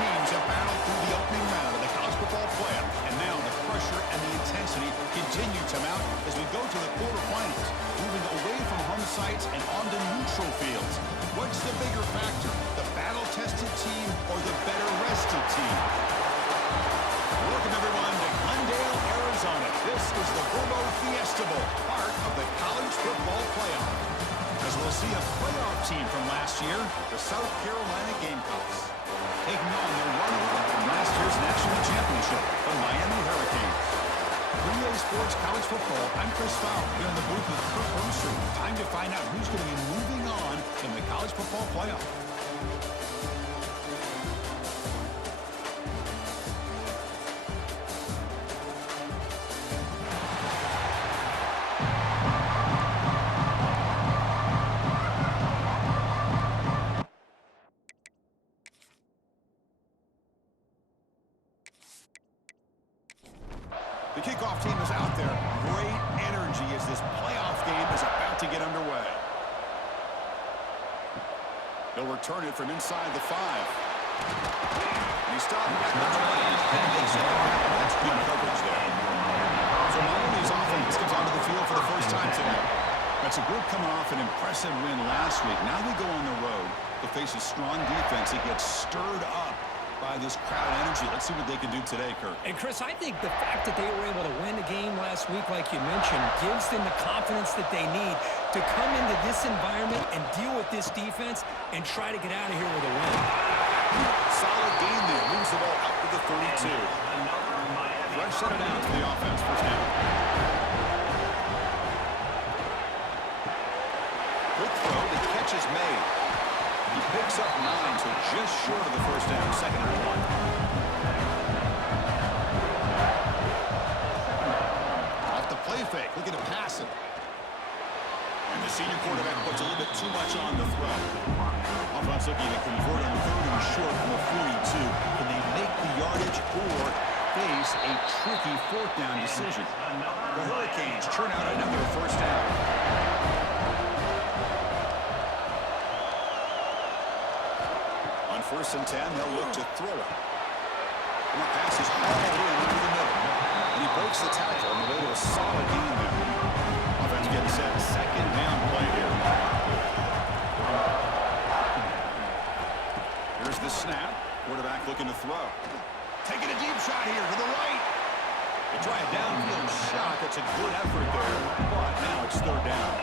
teams have battled through the opening round of the college football playoff, and now the pressure and the intensity continue to mount as we go to the quarterfinals, moving away from home sites and onto neutral fields. What's the bigger factor, the battle-tested team or the better-rested team? Welcome, everyone, to Glendale, Arizona. This is the Fiesta Bowl, part of the college football playoff. As we'll see a playoff team from last year, the South Carolina Gamecocks, taking on their runner-up from last year's national championship, the Miami Hurricanes. 3A Sports College Football, I'm Chris Fowler, here in the booth with Kurt Hermster. Time to find out who's going to be moving on in the college football playoff. The kickoff team is out there. Great energy as this playoff game is about to get underway. He'll return it from inside the 5. And he stopped at the 20. That's good coverage there. So Miami's offense comes onto the field for the first time today. That's a group coming off an impressive win last week. Now we go on the road to face a strong defense. It gets stirred up by this crowd energy. Let's see what they can do today, Kurt. And, Chris, I think the fact that they were able to win the game last week, like you mentioned, gives them the confidence that they need to come into this environment and deal with this defense and try to get out of here with a win. Solid game there. Moves the ball out to the 32. Fresh set it out to the offense. First down. Quick throw. The catch is made. He picks up 9, so just short of the first down. Second and 1. Off the play fake, looking to pass it. And the senior quarterback puts a little bit too much on the throw. Offense looking to convert on 3rd and short from the 42. Can they make the yardage or face a tricky 4th down decision? The Hurricanes churn out another first down. First and 10, they'll look to throw it. And the pass is hauled in through the middle. And he breaks the tackle on the way to a solid gain there. Offense getting set. Second down play here. Here's the snap. Quarterback looking to throw. Taking a deep shot here to the right. They try a downfield shot. That's a good effort there. But now it's 3rd down.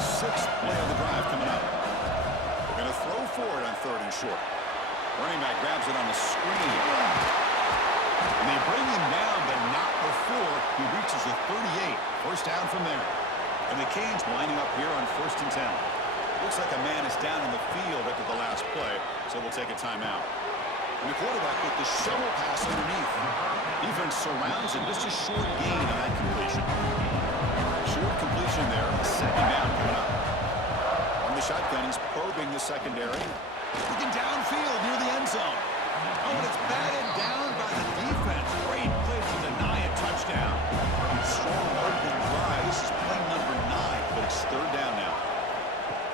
6th play of the drive coming up. Going to throw forward on 3rd and short. Running back grabs it on the screen. And they bring him down, but not before he reaches the 38. First down from there. And the Canes lining up here on 1st and 10. Looks like a man is down in the field after the last play, so we'll take a timeout. And the quarterback with the shovel pass underneath. Defense surrounds him. Just a short gain on that completion. Short completion there. Second down coming up. The shotgun, he's probing the secondary. Looking downfield near the end zone. Oh, and it's batted down by the defense. Great play to deny a touchdown. Strong open drive. This is play number 9, but it's 3rd down now.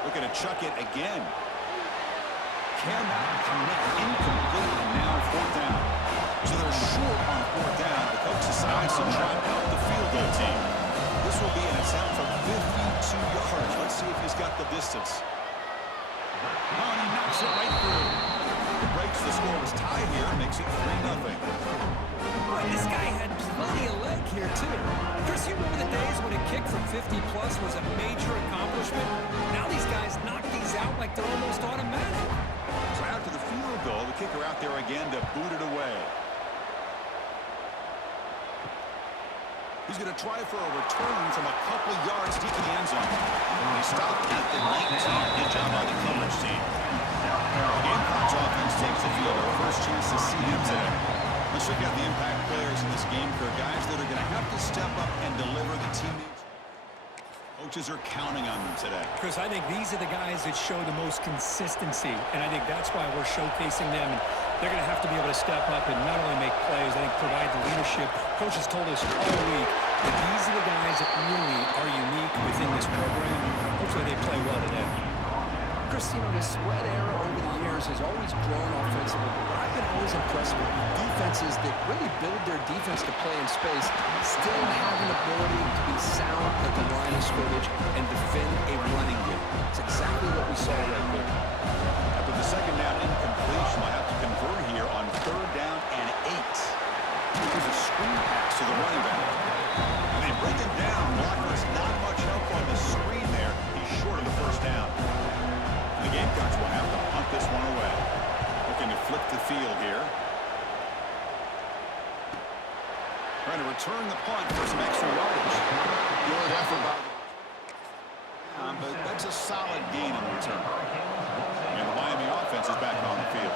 Looking to chuck it again. Cannot connect. Incomplete, and now 4th down. So they're short on 4th down. The coach decides to trot out the field goal team. This will be an attempt from 52 yards. Let's see if he's got the distance. Oh, and he knocks it right through. It breaks the score. Was tied here and makes it 3-0. Boy, this guy had plenty of leg here, too. Chris, you remember the days when a kick from 50-plus was a major accomplishment? Now these guys knock these out like they're almost automatic. So after the field goal, the kicker out there again to boot it away. He's going to try for a return from a couple yards deep in the end zone. He stopped at the 19. Good job by the coverage team. The Gamecocks offense takes the field. Our first chance to see him today. Let's check out the impact players in this game for guys that are going to have to step up and deliver the teammates. Coaches are counting on them today. Chris, I think these are the guys that show the most consistency, and I think that's why we're showcasing them. And they're going to have to be able to step up and not only make plays, I think provide the leadership. Coaches told us all week that these are the guys that really are unique within this program. Hopefully they play well today. Chris, the spread era over the years has always grown offensively, but I've been always impressed with defenses that really build their defense to play in space, still have an ability to be sound at the line of scrimmage and defend a running game. It's exactly what we saw right there. After the second down incompletion, I have to convert here on third down and 8. Here's a screen pass to the running back. And they bring him down. Blockers not much help on the screen there. He's short of the first down. The Gamecocks will have to punt this one away. Looking to flip the field here. Trying to return the punt for some extra yardage. Good effort by but that's a solid gain in return. And the Miami offense is back on the field.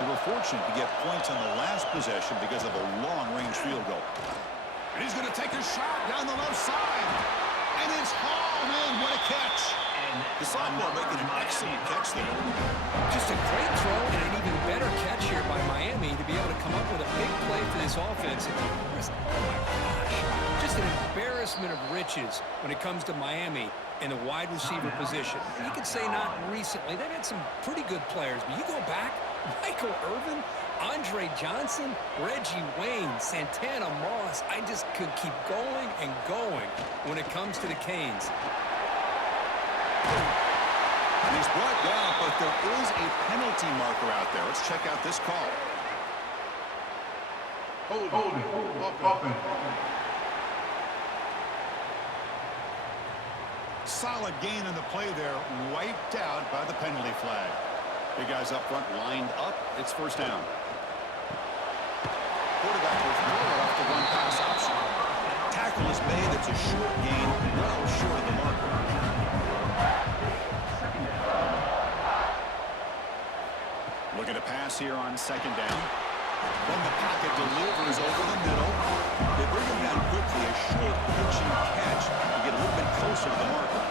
They were fortunate to get points on the last possession because of a long-range field goal. And he's going to take a shot down the left side. And it's hauled in. What a catch. The sophomore making an excellent catch there. Just a great throw and an even better catch here by Miami to be able to come up with a big play for this offense. Oh my gosh, just an embarrassment of riches when it comes to Miami in the wide receiver position. You could say not recently. They've had some pretty good players, but you go back, Michael Irvin, Andre Johnson, Reggie Wayne, Santana Moss. I just could keep going and going when it comes to the Canes. And he's brought down, but there is a penalty marker out there. Let's check out this call. Holding. Solid gain in the play there, wiped out by the penalty flag. Big guys up front lined up. It's first down. Quarterback will throw it off the one-pass option. Tackle is made. It's a short gain, well short of the marker. Looking to pass here on second down. Then the pocket delivers over the middle. They bring him down quickly. A short pitching catch to get a little bit closer to the marker.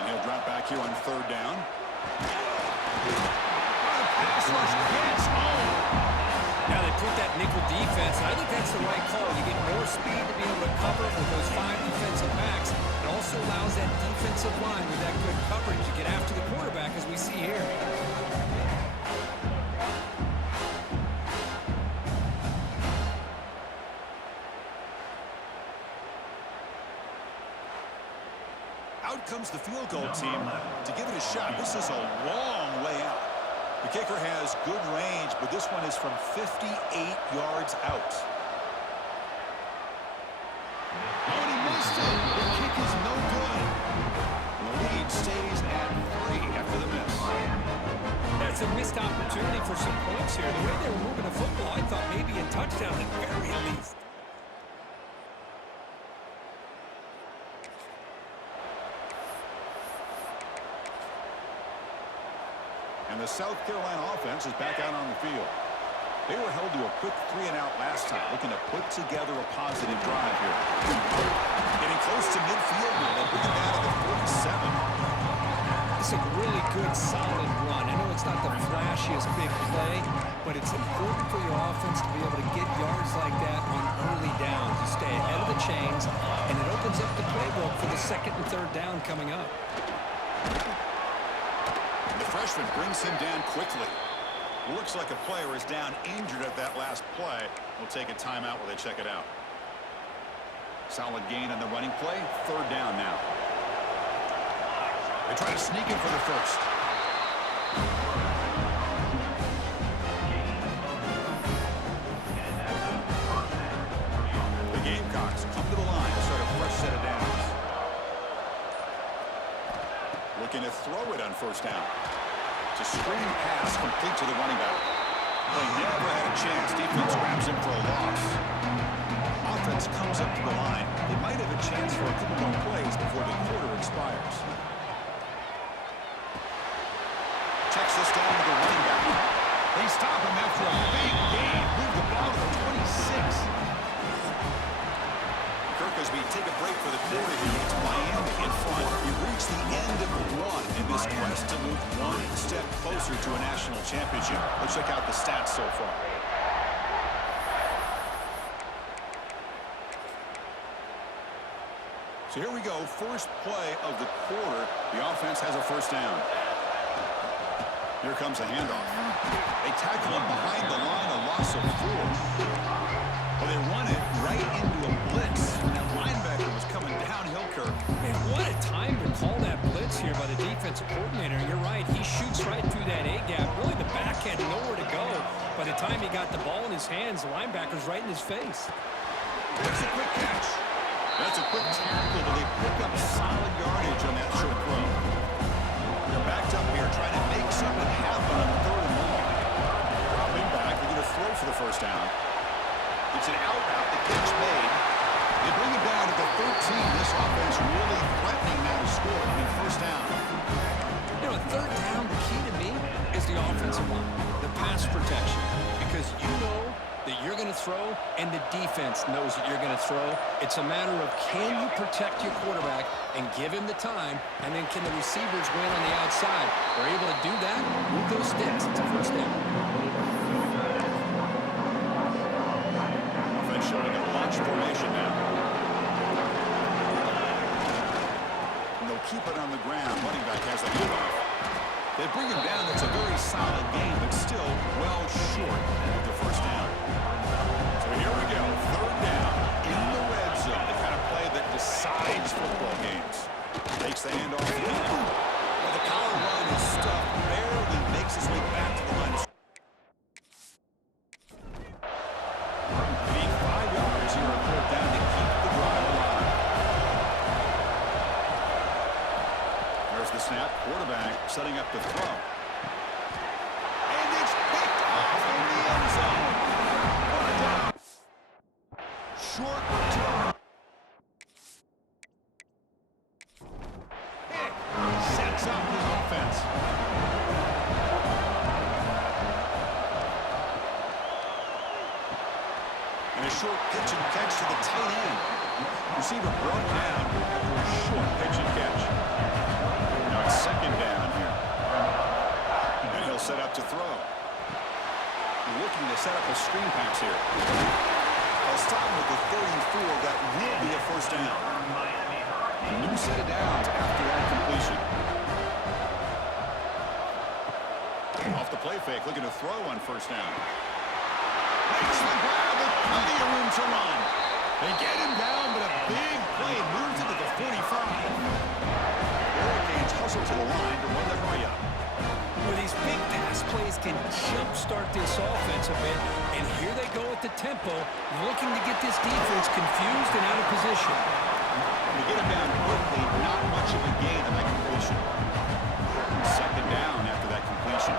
And he'll drop back here on third down. Pass rush gets home. Now they put that nickel defense, and I think that's the right call. You get more speed to be able to cover with those 5 defensive backs. It also allows that defensive line with that good coverage to get after the quarterback, as we see here. Out comes the field goal team to give it a shot. This is a long way out. The kicker has good range, but this one is from 58 yards out. Oh, and he missed it. The kick is no good. The lead stays at 3 after the miss. That's a missed opportunity for some points here. The way they were moving the football, I thought maybe a touchdown at the very least. And the South Carolina offense is back out on the field. They were held to a quick 3-and-out last time, looking to put together a positive drive here. Getting close to midfield now. They bring it down to the 47. It's a really good, solid run. I know it's not the flashiest big play, but it's important for your offense to be able to get yards like that on early downs. You stay ahead of the chains, and it opens up the playbook for the second and third down coming up. The freshman brings him down quickly. Looks like a player is down injured at that last play. We'll take a timeout while they check it out. Solid gain on the running play. Third down now. They try to sneak in for the first. The Gamecocks come to the line to start a fresh set of downs. Looking to throw it on first down. It's a screen pass complete to the running back. They never had a chance. Defense grabs him for a loss. Offense comes up to the line. They might have a chance for a couple more plays before the quarter expires. Checks this down to the running back. They stop him after a big gain. Move the ball to the 26. Kirk, as we take a break for the quarter here, it's Miami in front. We've reached the end of the run in this quest to move one step closer to a national championship. Let's check out the stats so far. So here we go, first play of the quarter. The offense has a first down. Here comes a handoff. They tackle him behind the line, a loss of 4. Well, they run it right into a blitz. That linebacker was coming downhill, Kirk. Man, what a time to call that blitz here by the defensive coordinator. And you're right, he shoots right through that A-gap. Really, the back had nowhere to go. By the time he got the ball in his hands, the linebacker's right in his face. There's a quick catch. That's a quick tackle, but they pick up solid yardage on that short throw. They're backed up here trying to make something happen on 3rd and long. Dropping back, they're going to throw for the first down. It's an out route, the catch made. They bring it down to the 13. This offense really threatening now to score. I mean, first down. You know, 3rd down, the key to me is the offensive line, the pass protection. Because you know that you're going to throw, and the defense knows that you're going to throw. It's a matter of can you protect your quarterback and give him the time, and then can the receivers win on the outside? They're able to do that, move those sticks. It's a first down. Offense showing a launch formation now. And they'll keep it on the ground. Running back has the handoff. They bring him down. That's a very solid game, but still well short of the first down. So here we go. 3rd down in the red zone. The kind of play that decides football games. Takes the handoff. Well, the power line is stuck. Barely makes his way back to the line. Need 5 yards here on 4th down to keep the drive alive. There's the snap. Quarterback setting up the throw. And it's picked off in the end zone. What a down. Short return. Pick sets up the offense. And a short pitch and catch to the tight end. Receiver brought down after a short pitch and catch. Now it's 2nd down here. And he'll set up to throw. Looking to set up a screen pass here. I'll stop him with the 34. That will be a first down. A new set of downs after that completion. Off the play fake, looking to throw on first down. Makes the grab with plenty of room to run. They get him down, but a big play moves into the 45. Hurricanes hustle to the line to run the hurry up. Well, these big pass plays can jumpstart this offense a bit, and here they go at the tempo, looking to get this defense confused and out of position. They get him down quickly, not much of a gain on that completion. 2nd down after that completion.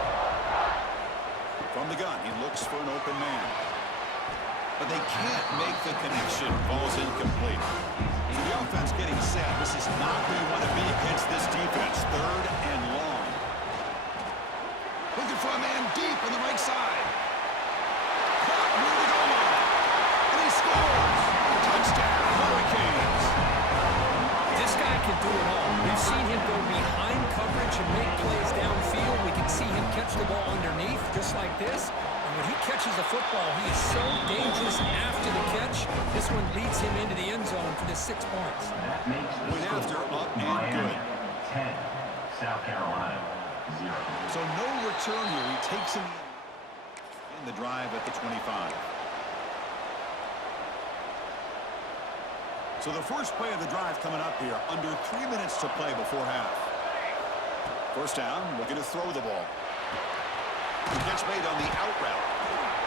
From the gun, he looks for an open man. But they can't make the connection. Ball's incomplete. So the offense getting set. This is not where you want to be against this defense. 3rd and long. Looking for a man deep on the right side. Caught near the goal line. And he scores. Touchdown, Hurricanes. This guy can do it all. We've seen him go behind coverage and make plays downfield. We can see him catch the ball underneath, just like this. And when he catches the football, he is so dangerous after the catch. This one leads him into the end zone for the 6 points. Went after, up and good. 10, South Carolina, 0. So no return here. He takes him in the drive at the 25. So the first play of the drive coming up here. Under 3 minutes to play before half. First down, looking to throw the ball. Catch made on the out route.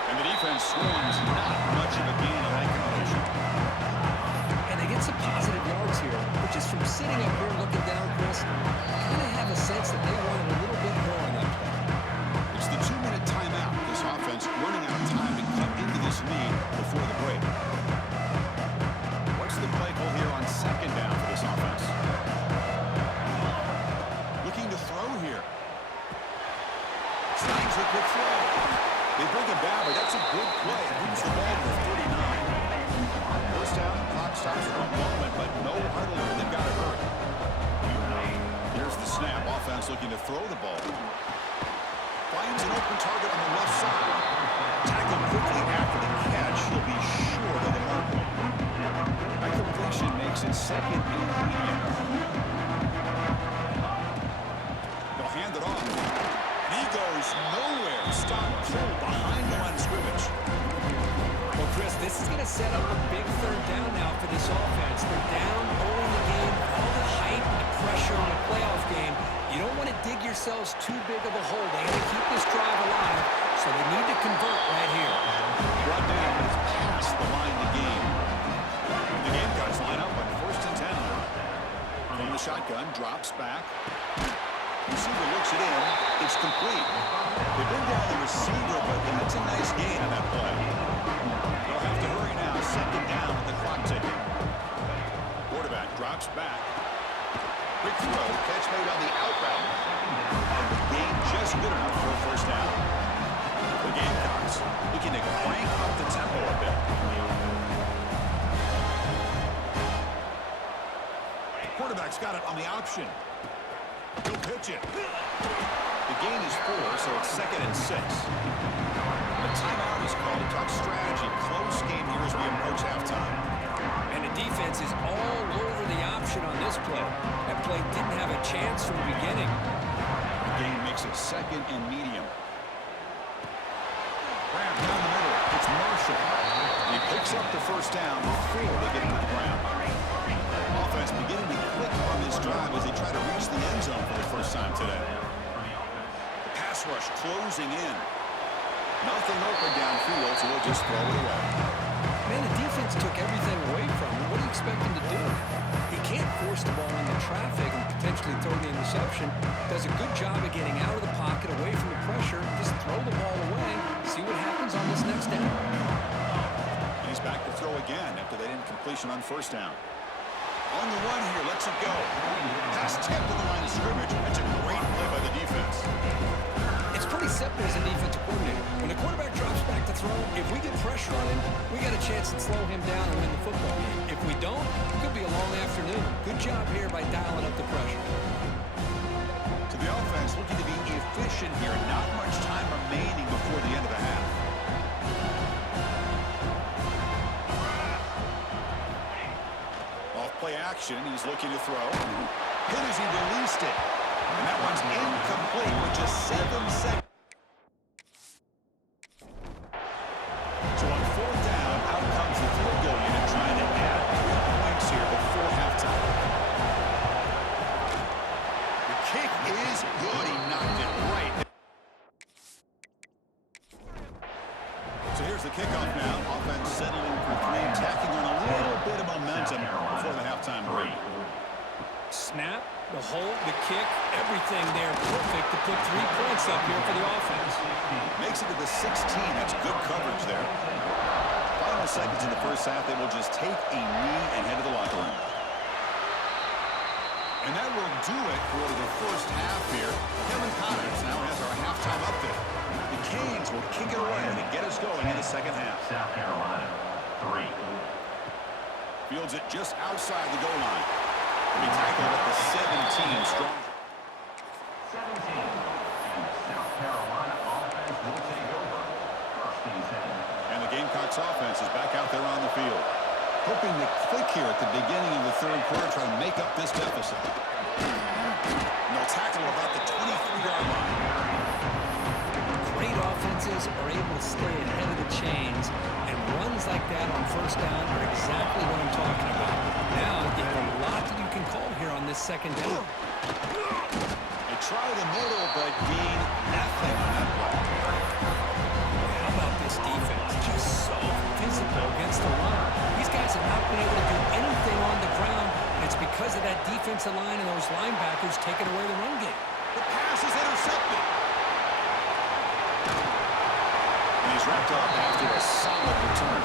And the defense swings. Not much of a gain on that completion. And they get some positive yards here. But just from sitting up here looking down, Chris, I kind of have a sense that they wanted a little bit more on that play. It's the 2-minute timeout. This offense running out of time to cut into this lead before the break. What's the play call here on 2nd down for this offense? Looking to throw here. Slides a quick throw. They bring him down, but that's a good play. Moves the ball to 39. First down, clock stops for a moment, but no huddle, and they've got to hurry. Here's the snap. Offense looking to throw the ball. Finds an open target on the left side. Tackled quickly after the catch. He'll be short of the mark. That completion action makes it second and medium. They'll hand it off. And he goes nowhere. Stop cold behind the line of scrimmage. Well, Chris, this is going to set up a big third down now for this offense. They're down early in the game. All the hype and the pressure on a playoff game. You don't want to dig yourselves too big of a hole. They got to keep this drive alive, so they need to convert right here. Brought down is past the line of the game. The Gamecocks line up on 1st and 10 now. From the shotgun, drops back. Receiver looks it in. It's complete. They bring down the receiver, but that's a nice gain on that play. They'll have to hurry now. Second down with the clock ticking. Quarterback drops back. Quick throw. Catch made on the out route. And the gain just good enough for a first down. The Gamecocks looking to crank up the tempo a bit. The quarterback's got it on the option. He'll pitch it. The gain is 4, so it's 2nd and 6. A timeout is called. Talk strategy. Close game here as we approach halftime. And the defense is all over the option on this play. That play didn't have a chance from the beginning. The gain makes it 2nd and medium. Graham down the middle. It's Marshall. He picks up the first down before they get him to the ground. Offense beginning to click on this drive as they try to reach the end zone for the first time today. The pass rush closing in. Nothing open downfield, so we'll just throw it away. Man, the defense took everything away from him. What do you expect him to do? He can't force the ball into traffic and potentially throw the interception. Does a good job of getting out of the pocket, away from the pressure. Just throw the ball away. See what happens on this next down. And he's back to throw again after that incompletion on first down. On the run here, lets it go. Pass tipped to the line of scrimmage. That's a great play by the defense. It's pretty simple as a defensive coordinator. When the quarterback drops back to throw, if we get pressure on him, we got a chance to slow him down and win the football game. If we don't, it could be a long afternoon. Good job here by dialing up the pressure. To the offense, looking to be efficient here. Not much time remaining before the end of the half. Play action. He's looking to throw. Hit as he released it. And that one's incomplete with just 7 seconds. So on 4th down, out comes the field goal unit trying to add 3 points here before halftime. The kick is good. He knocked it right. So here's the kickoff now. Offense settling for 3, tacking on a little bit of momentum before the halftime break. Snap, the hold, the kick, everything there perfect to put 3 points up here for the offense. Makes it to the 16. That's good coverage there. Final seconds in the first half, they will just take a knee and head to the locker room. And that will do it for the first half here. Kevin Connors now has our halftime update. The Canes will kick it away to get us going in the second half. South Carolina, 3. Fields it just outside the goal line. He tackled at the 17 strong. 17. And South Carolina offense will take over. First and 10. And the Gamecocks offense is back out there on the field. Hoping to click here at the beginning of the third quarter, trying to make up this deficit. And they'll tackle about the 23-yard line. Great offenses are able to stay ahead of the chains, and runs like that on first down are exactly what I'm talking about. Now, you have a lot that you can call here on this second down. They try the middle, but gain nothing on that play. How about this defense? Just so physical against the run. These guys have not been able to do anything on the ground, and it's because of that defensive line and those linebackers taking away the run game. The pass is intercepted. And he's wrapped up after a solid return.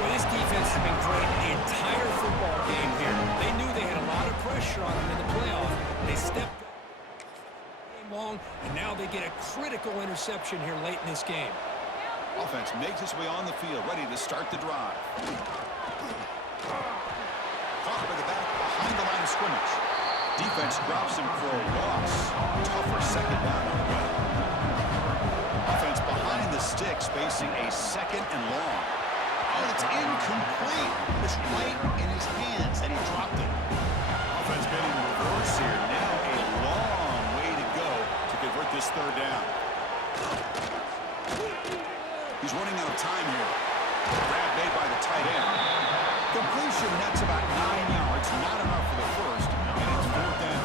Well, this defense has been great the entire football game here. They knew they had a lot of pressure on them in the playoff. They stepped up game long, and now they get a critical interception here late in this game. Offense makes its way on the field, ready to start the drive. Caught by the back behind the line of scrimmage. Defense drops him for a loss. Tougher second down on the way. Offense behind the sticks, facing a 2nd and long. and it's incomplete. It's right in his hands, and he dropped it. Offense been in reverse here. Now a long way to go to convert this third down. He's running out of time here. Grab made by the tight end. Completion nets about 9 yards. Not enough for the first, and it's fourth down.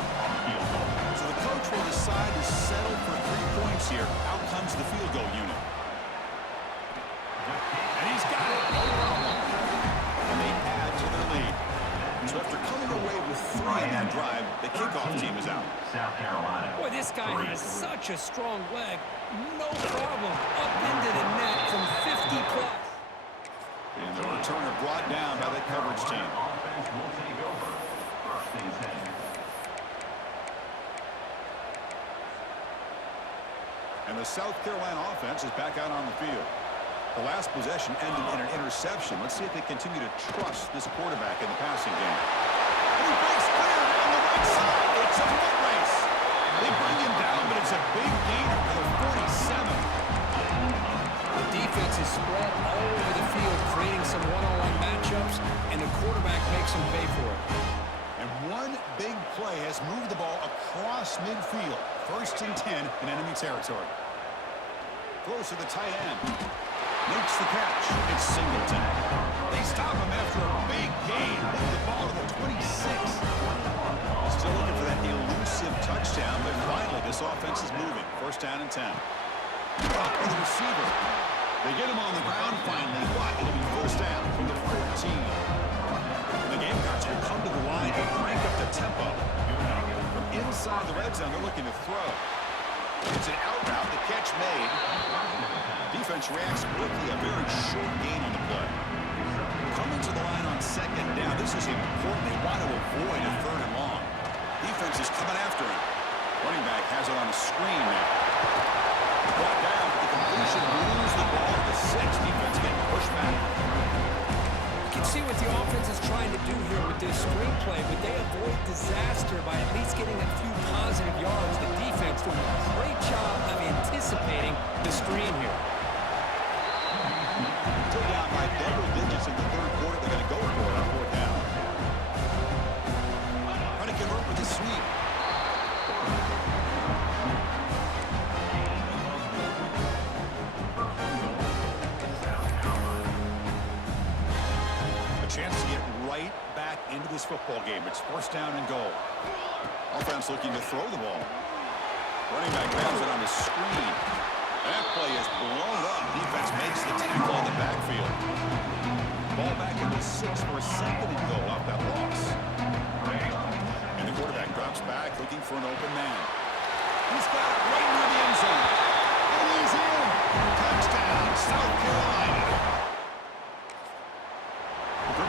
So the coach will decide to settle for 3 points here. Out comes the field goal unit. And he's got it. No problem. And they add to their lead. So after coming away with 3 on that drive, the kickoff team is out. South Carolina. Boy, this guy has such a strong leg. No problem. Up into the net from 50+. And the returner brought down by the coverage team. Offense will take over. First and 10. And the South Carolina offense is back out on the field. The last possession ended in an interception. Let's see if they continue to trust this quarterback in the passing game. And he breaks clear down the right side. It's a foot race. They bring him down, but it's a big gainer for the 47. The defense is spread all over the field, creating some one-on-one matchups, and the quarterback makes them pay for it. And one big play has moved the ball across midfield. First and 10 in enemy territory. Throws to the tight end. Makes the catch. It's Singleton. They stop him after a big gain. Move the ball to the 26. Still looking for that elusive touchdown, but finally this offense is moving. First down and 10. Up for the receiver. They get him on the ground finally, but it'll be first down from the 14. And the Gamecocks will come to the line and crank up the tempo. From inside the red zone, they're looking to throw. It's an out route. The catch made. Defense reacts quickly. A very short gain on the play. Coming to the line on second down. This is important. They want to avoid a third and long. Defense is coming after him. Running back has it on the screen now. Brought down. The completion moves the ball to the 6. Defense getting pushed back. You can see what the offense is trying to do here with this screenplay, but they avoid disaster by at least getting a few positive yards. The defense doing a great job of anticipating the screen here. Still down by double digits in the third quarter. They're going to go for it on fourth down. Trying to convert with the sweep. A chance to get right back into this football game. It's first down and goal. Offense looking to throw the ball. Running back grabs it on the screen. That play is blown up. Defense makes the tackle in the backfield. Ball back in the 6 for a second and goal off that loss. And the quarterback drops back looking for an open man. He's got it right near the end zone. And he's in. Touchdown, South Carolina.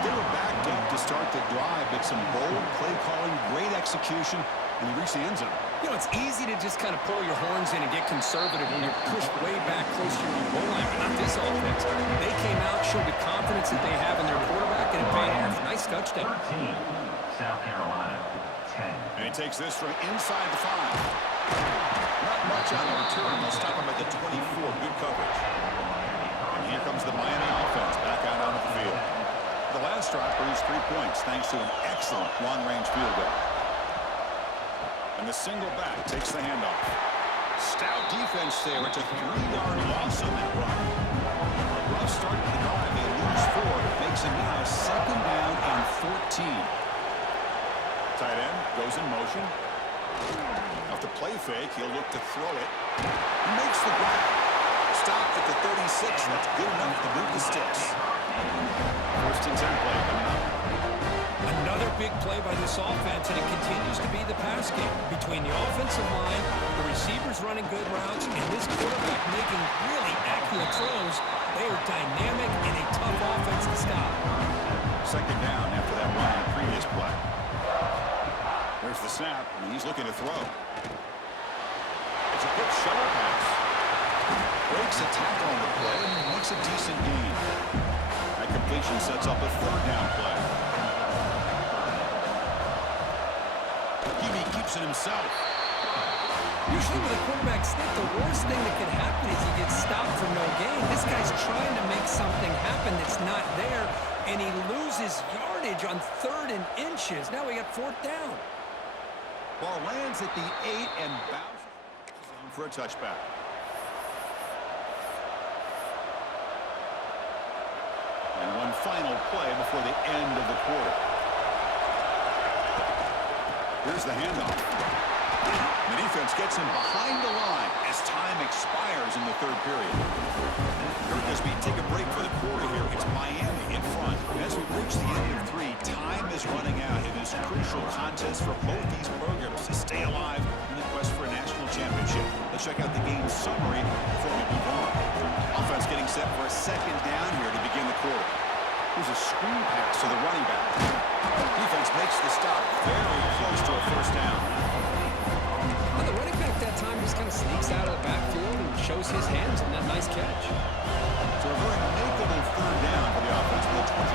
They were backed up to start the drive, but some bold play calling, great execution, and he reached the end zone. You know, it's easy to just kind of pull your horns in and get conservative when you're pushed way back close to your goal line, but not this offense. They came out, showed the confidence that they have in their quarterback, and it paid off. Nice touchdown. 13. South Carolina. 10. And he takes this from inside the 5. Not much on the return. They'll stop him at the 24. Good coverage. And here comes the Miami offense back out onto the field. The last drive produced 3 points thanks to an excellent long-range field goal. And the single back takes the handoff. Stout defense there. It's a 3-yard loss on that run. Rough start to the drive. They lose 4. Makes it now second down and 14. Tight end goes in motion. Off the play fake, he'll look to throw it. He makes the grab. Stopped at the 36. That's good enough to move the sticks. First and 10 play coming up. Another big play by this offense, and it continues to be the pass game between the offensive line, the receivers running good routes, and this quarterback making really accurate throws. They are dynamic and a tough offense to stop. Second down after that run in the previous play. There's the snap, and he's looking to throw. It's a quick shovel pass. Breaks a tackle on the play and makes a decent gain. That completion sets up a third down play. He keeps it himself. Usually with a quarterback sneak, the worst thing that could happen is he gets stopped for no gain. This guy's trying to make something happen that's not there, and he loses yardage on 3rd and inches. Now we got 4th down. Ball lands at the 8 and bounces for a touchback. And one final play before the end of the quarter. Here's the handoff. The defense gets him behind the line as time expires in the 3rd period. Kirk has been take a break for the quarter here. It's Miami in front. As we reach the end of 3, time is running out in this crucial contest for both these programs to stay alive in the quest for a national championship. Let's check out the game summary before we move on. Offense getting set for a 2nd down here to begin the quarter. Here's a screen pass to the running back. Defense makes the stop very close to a 1st down. Well, the running back that time just kind of sneaks out of the backfield and shows his hands on that nice catch. So a very makeable 3rd down for the offense with a 29.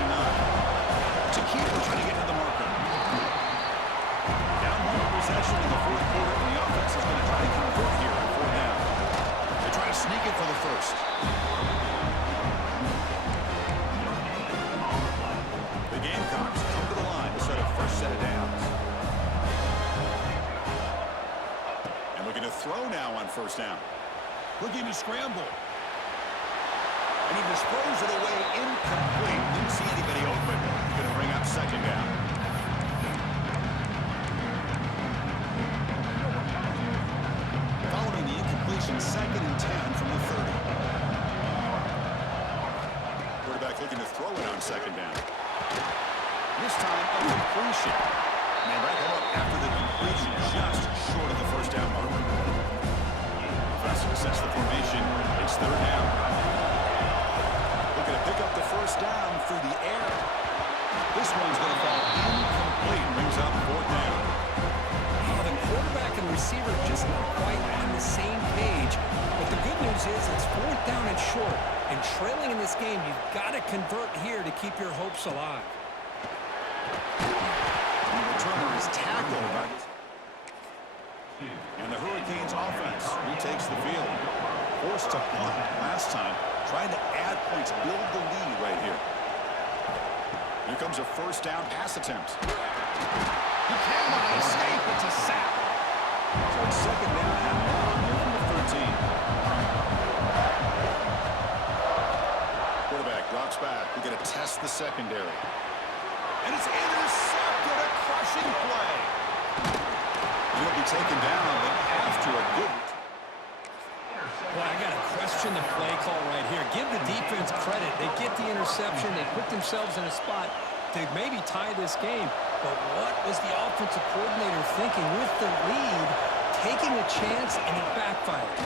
It's a keeper trying to get to the marker. Down 1 possession in the 4th quarter, and the offense is going to try to convert here on 4th down. They try to sneak it for the 1st. The Gamecocks come to the line to set a 1st set of downs. And looking to throw now on 1st down. Looking to scramble. And he just throws it away incomplete. Didn't see anybody open. Going to bring up 2nd down. Following the incompletion, 2nd and 10 from the 30. Quarterback looking to throw it on 2nd down. This time, a completion. And they wrap him up after the completion, just short of the 1st down marker. Professor sets the formation. It's 3rd down. Looking to pick up the 1st down through the air. This one's going to fall incomplete. Brings up 4th down. Oh, the quarterback and receiver just not quite on the same page. But the good news is it's 4th down and short. And trailing in this game, you've got to convert here to keep your hopes alive. The returner is tackled by this. And the Hurricanes offense retakes the field. Forced to punt last time. Trying to add points, build the lead right here. Here comes a 1st down pass attempt. He cannot escape. It's a sack. So it's 2nd down and 1 here from the 13. Quarterback drops back. We're going to test the secondary. And it's intercepted. A crushing play. He'll be taken down, but after a good... Well, I got to question the play call right here. Give the defense credit. They get the interception. They put themselves in a spot to maybe tie this game. But what was the offensive coordinator thinking with the lead, taking a chance, and it backfired?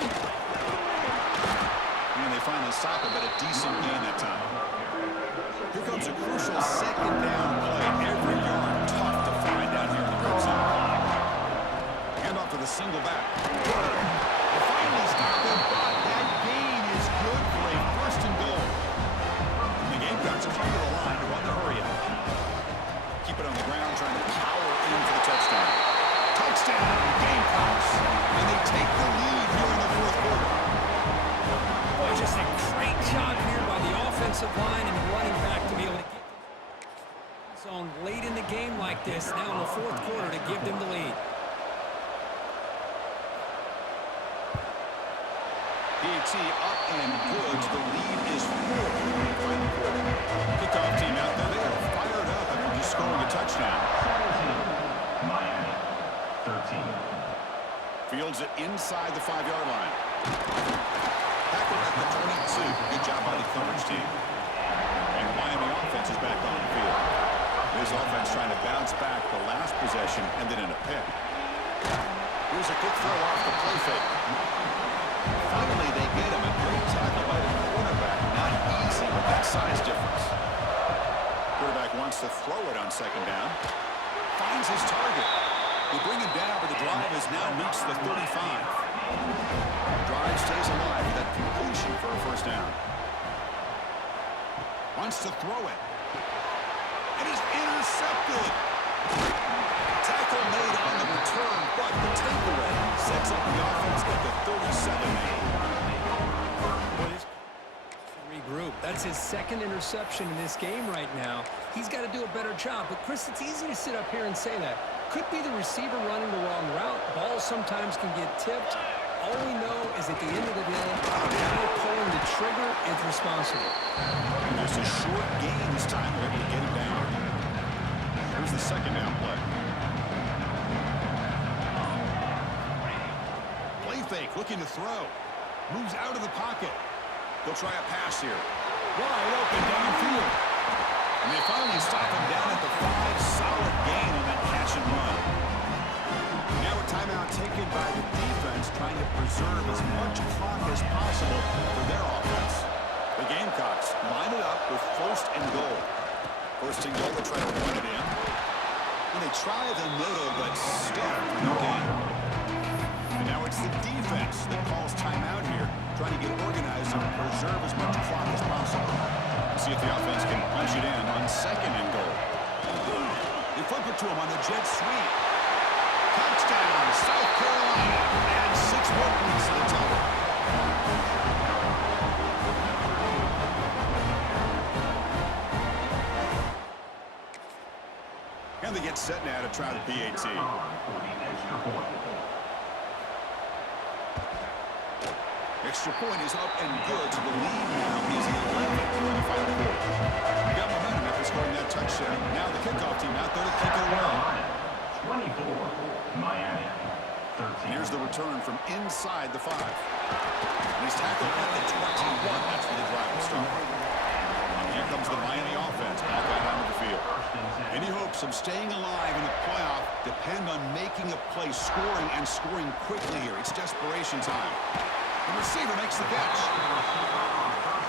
And they finally stop it, but a decent gain that time. Here comes a crucial 2nd down play. Every yard tough to find down here in the red zone. Hand off to the single back. They finally stop it, but that gain is good for a 1st and goal. And the Gamecocks are trying to the line to run the hurry up. Keep it on the ground, trying to power in for the touchdown. Touchdown, Gamecocks. And they take the lead here in the 4th quarter. Boy, just a great job here by the offensive line and the running back to be able to get the zone late in the game like this, now in the 4th quarter, to give them the lead. PAT up and good. The lead is 4. Kickoff team out there. They are fired up after just scoring a touchdown. 17, Miami, 13. Fields it inside the 5-yard line. Tackled at the 22. Good job by the coverage team. And the Miami offense is back on the field. This offense trying to bounce back the last possession, ended in a pick. Here's a quick throw off the play fake. Finally, they get him. A great tackle by the quarterback. Not easy with that size difference. Quarterback wants to throw it on 2nd down. Finds his target. They bring him down, but the drive has now reached the 35. The drive stays alive with that completion for a 1st down. Wants to throw it. It is intercepted. Tackle made on the return, but the takeaway sets setting the offense at the 37 now. Regroup. That's his second interception in this game right now. He's got to do a better job. But, Chris, it's easy to sit up here and say that. Could be the receiver running the wrong route. Balls sometimes can get tipped. All we know is at the end of the day, the guy pulling the trigger is responsible. And there's a short gain this time. They're able to get him down. Here's the second down play. Play fake, looking to throw. Moves out of the pocket. They'll try a pass here. Wide open downfield. And they finally stop him down at the 5. Solid gain on that catch and run. Now a timeout taken by the defense, trying to preserve as much clock as possible for their offense. The Gamecocks line it up with 1st and goal. 1st and goal, they try to run it in. And they try the middle, but still no gain. And now it's the defense that calls timeout here, trying to get organized and preserve as much clock as possible. See if the offense can punch it in on 2nd and goal. They flip it to him on the jet sweep. Touchdown, South Carolina, and 6 more points to the total. And they get set now to try the PAT. Extra point is up and good, so the lead now is 11 in the final quarter. We got momentum after scoring that touchdown. Now the kickoff team out there to kick it away. 24, Miami, 13. Here's the return from inside the 5. He's tackled at the 21. That's where the drive will start. And here comes the Miami offense back out onto the field. Any hopes of staying alive in the playoff depend on making a play, scoring, and scoring quickly here. It's desperation time. The receiver makes the catch.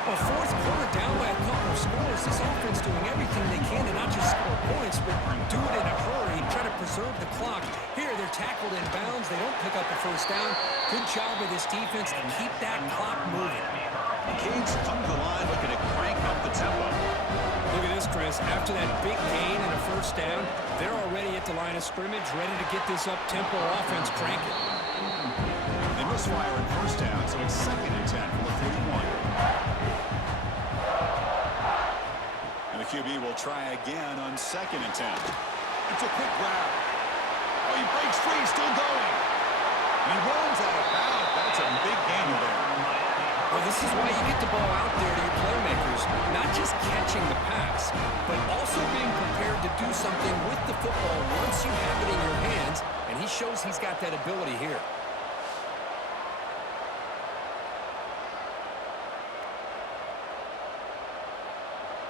Well, 4th quarter down by a couple of scores. This offense doing everything they can to not just score points, but do it in a hurry and try to preserve the clock. Here, they're tackled in bounds. They don't pick up a 1st down. Good job with this defense to keep that clock moving. The Canes come to the line looking to crank up the tempo. Look at this, Chris. After that big gain and a 1st down, they're already at the line of scrimmage, ready to get this up-tempo offense cranking. They misfire at 1st down, so it's 2nd and 10 from the 41. And the QB will try again on 2nd and 10. It's a quick grab. Oh, he breaks free, still going. And he runs out of bounds. That's a big gain there. Well, this is why you get the ball out there to your playmakers. Not just catching the pass, but also being prepared to do something with the football once you have it in your hands. And he shows he's got that ability here.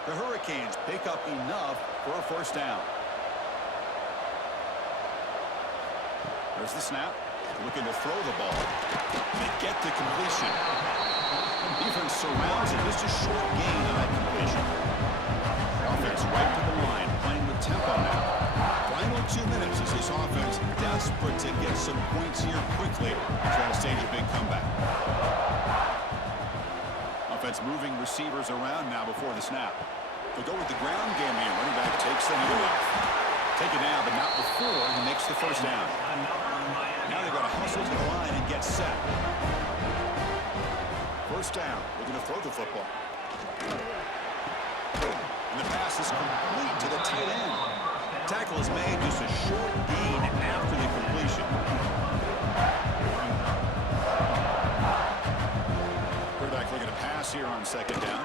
The Hurricanes pick up enough for a 1st down. There's the snap. Looking to throw the ball. They get the completion. Defense surrounds it. Just a short gain on that completion. Offense right to the line, playing with tempo now. Final 2 minutes as this offense desperate to get some points here quickly. Trying to stage a big comeback. Offense moving receivers around now before the snap. They'll go with the ground game here. Running back takes the handoff. Take it down, but not before he makes the 1st down. Now they've got to hustle to the line and get set. 1st down. Looking to throw the football. And the pass is complete to the tight end. Tackle is made, just a short gain after the completion. Quarterback looking to pass here on 2nd down.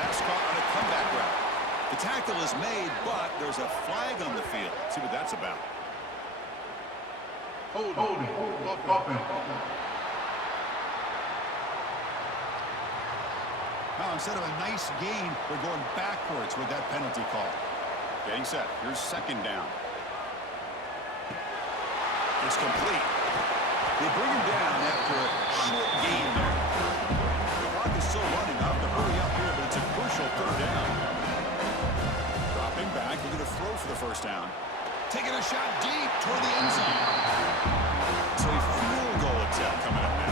Pass caught on a comeback route. The tackle is made, but there's a flag on the field. Let's see what that's about. Holding. Now, instead of a nice gain, we're going backwards with that penalty call. Getting set. Here's 2nd down. It's complete. They bring him down after a short gain there. The clock is still running. Up to hurry up here, but it's a crucial 3rd down. Dropping back, looking to throw for the 1st down. Taking a shot deep toward the end zone. So a field goal attempt coming up now.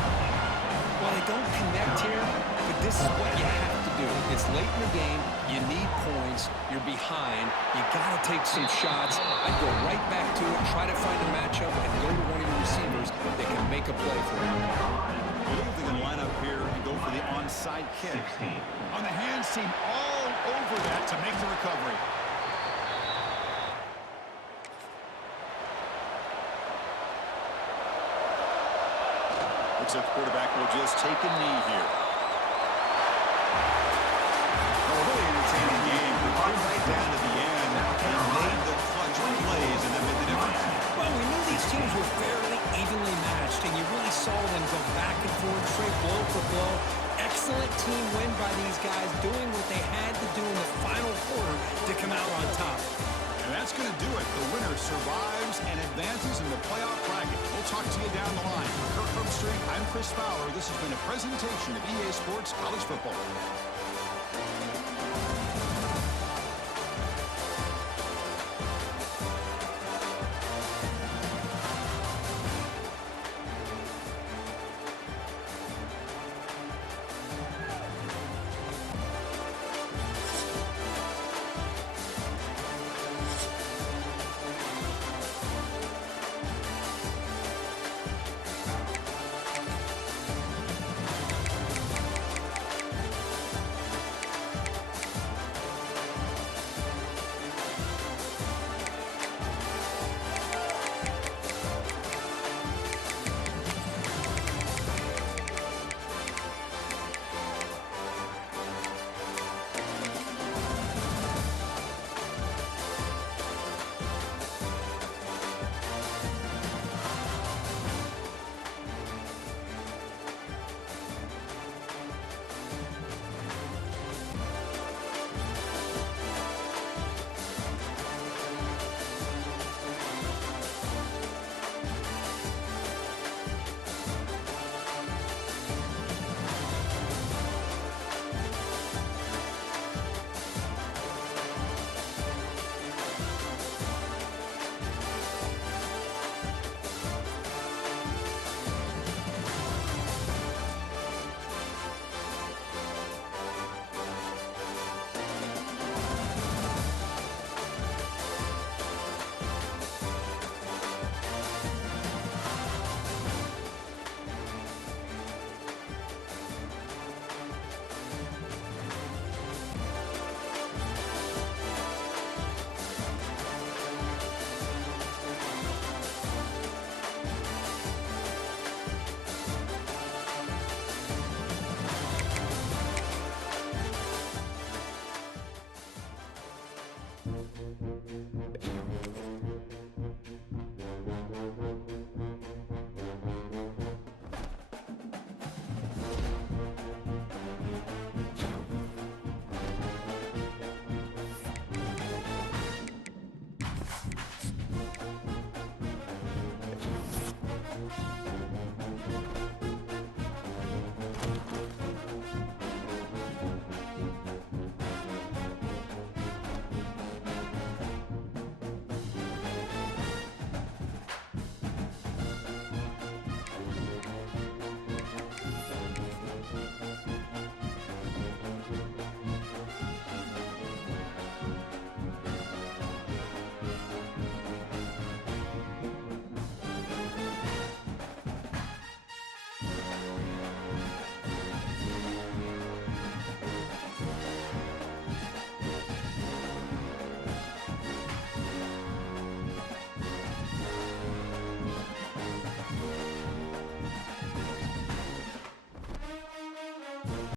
Well, they don't connect here, but this is what you have to do. do. It's late in the game. You need points. You're behind. You got to take some shots. I'd go right back to it, try to find a matchup, and go to one of your receivers that can make a play for you. I believe they're going to line up here and go for the onside kick. 16. On the hands team all over that to make the recovery. Looks like the quarterback will just take a knee here. Well, a really entertaining game. We came right down to the end and made the clutch plays, and that made the difference. Well, we knew these teams were fairly evenly matched, and you really saw them go back and forth, trade blow for blow. Excellent team win by these guys, doing what they had to do in the final quarter to come out on top. And that's going to do it. The winner survives and advances in the playoff bracket. We'll talk to you down the line. For Kirk Herbstreit, I'm Chris Fowler. This has been a presentation of EA Sports College Football.